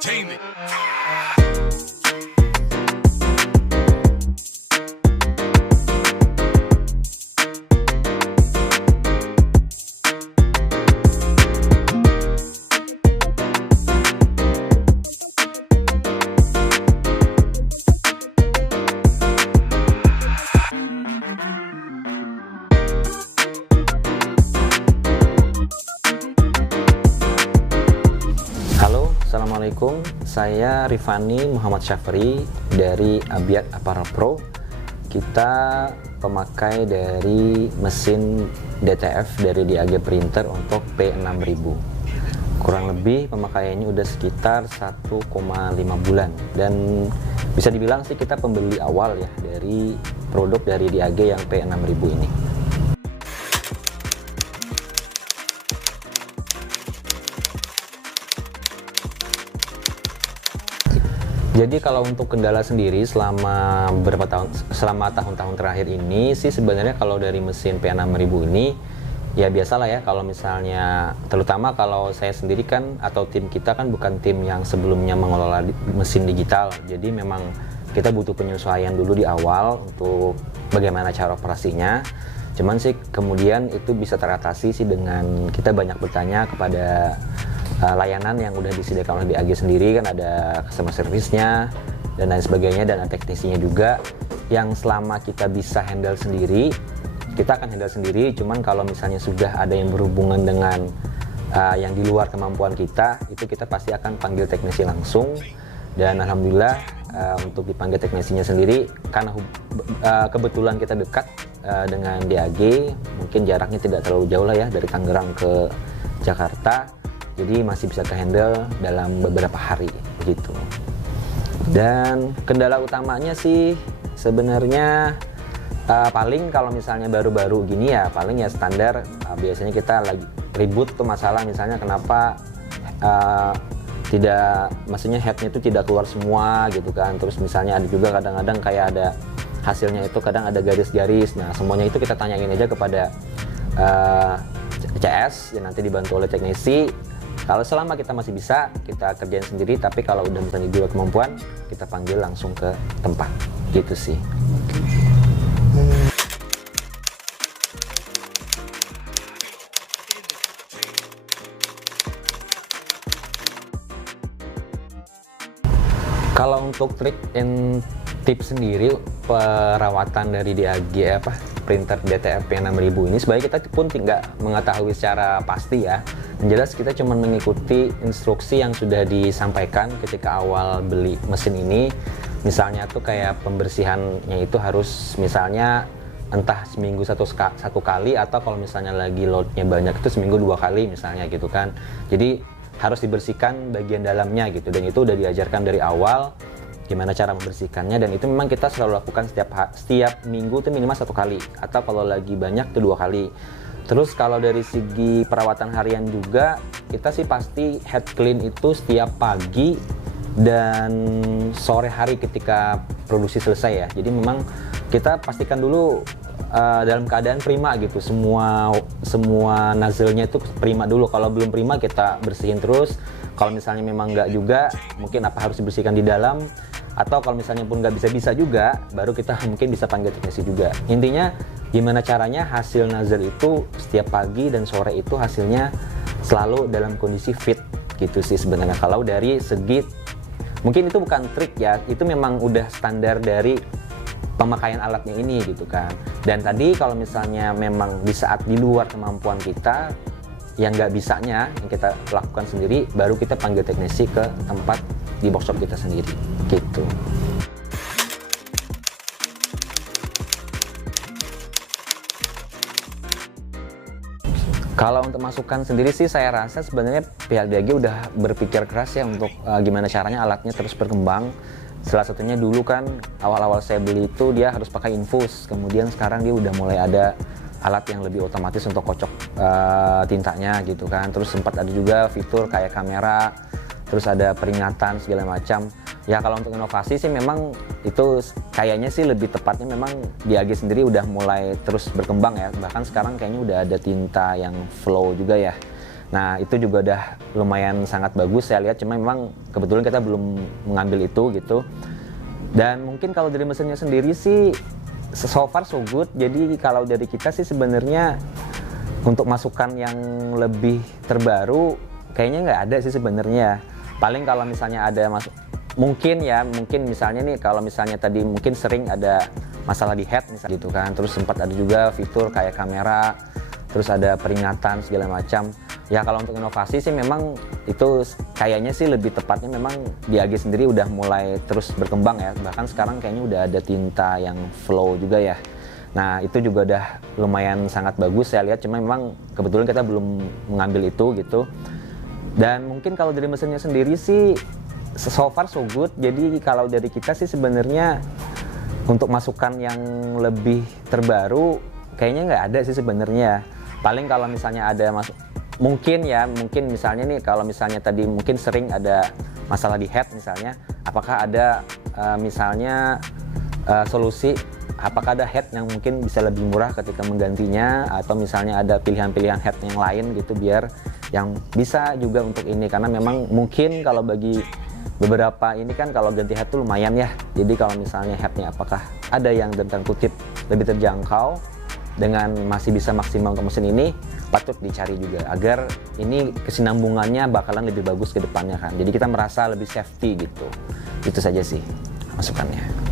Entertainment. Halo, Assalamualaikum. Saya Rifani Muhammad Syafri dari Abiat Apparel Pro. Kita pemakai dari mesin DTF dari DAG Printer untuk P6000. Kurang lebih pemakaiannya udah sekitar 1,5 bulan. Dan bisa dibilang sih kita pembeli awal ya dari produk dari DAG yang P6000 ini. Jadi kalau untuk kendala sendiri selama tahun-tahun terakhir ini sih sebenarnya kalau dari mesin P6000 ini ya biasalah ya, kalau misalnya terutama kalau saya sendiri kan atau tim kita kan bukan tim yang sebelumnya mengelola mesin digital. Jadi memang kita butuh penyesuaian dulu di awal untuk bagaimana cara operasinya. Cuman sih kemudian itu bisa teratasi sih dengan kita banyak bertanya kepada layanan yang udah disediakan oleh DAG sendiri, kan ada customer service-nya dan lain sebagainya, dan ada teknisinya juga yang selama kita bisa handle sendiri, kita akan handle sendiri. Cuman kalau misalnya sudah ada yang berhubungan dengan yang di luar kemampuan kita, itu kita pasti akan panggil teknisi langsung. Dan alhamdulillah untuk dipanggil teknisinya sendiri karena kebetulan kita dekat dengan DAG, mungkin jaraknya tidak terlalu jauh lah ya dari Tangerang ke Jakarta. Jadi masih bisa ke-handle dalam beberapa hari begitu. Dan kendala utamanya sih sebenarnya paling kalau misalnya baru-baru gini ya paling ya standar, biasanya kita lagi ribut tuh masalah misalnya kenapa maksudnya headnya itu tidak keluar semua gitu kan. Terus misalnya ada juga kadang-kadang kayak ada hasilnya itu kadang ada garis-garis. Nah semuanya itu kita tanyain aja kepada CS yang nanti dibantu oleh teknisi. Kalau selama kita masih bisa, kita kerjain sendiri. Tapi kalau udah misalnya dua kemampuan, kita panggil langsung ke tempat. Gitu sih. Kalau untuk trik and tips sendiri perawatan dari DAG printer DTF P6000 ini, sebaiknya kita pun tidak mengetahui secara pasti ya. Yang jelas kita cuma mengikuti instruksi yang sudah disampaikan ketika awal beli mesin ini. Misalnya tuh kayak pembersihannya itu harus misalnya entah seminggu satu kali, atau kalau misalnya lagi loadnya banyak itu seminggu 2 kali misalnya gitu kan. Jadi harus dibersihkan bagian dalamnya gitu, dan itu udah diajarkan dari awal gimana cara membersihkannya. Dan itu memang kita selalu lakukan setiap minggu tuh minimal 1 kali, atau kalau lagi banyak tuh 2 kali. Terus kalau dari segi perawatan harian juga kita sih pasti head clean itu setiap pagi dan sore hari ketika produksi selesai ya. Jadi memang kita pastikan dulu dalam keadaan prima gitu, semua nozzle-nya itu prima dulu. Kalau belum prima kita bersihin terus. Kalau misalnya memang nggak juga, mungkin harus dibersihkan di dalam, atau kalau misalnya pun nggak bisa juga, baru kita mungkin bisa panggil teknisi juga. Intinya gimana caranya hasil nozzle itu setiap pagi dan sore itu hasilnya selalu dalam kondisi fit gitu sih sebenarnya. Kalau dari segi mungkin itu bukan trik ya, itu memang udah standar dari pemakaian alatnya ini gitu kan. Dan tadi kalau misalnya memang di saat di luar kemampuan kita yang nggak bisanya yang kita lakukan sendiri, baru kita panggil teknisi ke tempat di workshop kita sendiri gitu. Kalau untuk masukan sendiri sih saya rasa sebenarnya pihak DAG udah berpikir keras ya untuk gimana caranya alatnya terus berkembang. Salah satunya dulu kan awal-awal saya beli itu dia harus pakai infus, kemudian sekarang dia udah mulai ada alat yang lebih otomatis untuk kocok tintanya gitu kan. Terus sempat ada juga fitur kayak kamera, terus ada peringatan segala macam. Ya kalau untuk inovasi sih memang itu kayaknya sih lebih tepatnya memang DAG sendiri udah mulai terus berkembang ya. Bahkan sekarang kayaknya udah ada tinta yang flow juga ya. Nah itu juga udah lumayan sangat bagus saya lihat, cuma memang kebetulan kita belum mengambil itu gitu. Dan mungkin kalau dari mesinnya sendiri sih so far so good. Jadi kalau dari kita sih sebenarnya untuk masukan yang lebih terbaru kayaknya nggak ada sih sebenarnya. Paling kalau misalnya ada mungkin misalnya nih, kalau misalnya tadi mungkin sering ada masalah di head misalnya gitu kan, terus sempat ada juga fitur kayak kamera, terus ada peringatan segala macam. Ya kalau untuk inovasi sih memang itu kayaknya sih lebih tepatnya memang di AG sendiri udah mulai terus berkembang ya. Bahkan sekarang kayaknya udah ada tinta yang flow juga ya. Nah itu juga udah lumayan sangat bagus saya lihat, cuma memang kebetulan kita belum mengambil itu gitu. Dan mungkin kalau dari mesinnya sendiri sih so far so good. Jadi kalau dari kita sih sebenarnya untuk masukan yang lebih terbaru kayaknya nggak ada sih sebenarnya. Paling kalau misalnya ada mungkin misalnya nih, kalau misalnya tadi mungkin sering ada masalah di head misalnya, apakah ada misalnya solusi, apakah ada head yang mungkin bisa lebih murah ketika menggantinya, atau misalnya ada pilihan-pilihan head yang lain gitu biar yang bisa juga untuk ini. Karena memang mungkin kalau bagi beberapa ini kan kalau ganti head tuh lumayan ya. Jadi kalau misalnya headnya apakah ada yang tentang kutip lebih terjangkau dengan masih bisa maksimal untuk mesin ini, patut dicari juga agar ini kesinambungannya bakalan lebih bagus ke depannya kan. Jadi kita merasa lebih safety gitu. Itu saja sih masukannya.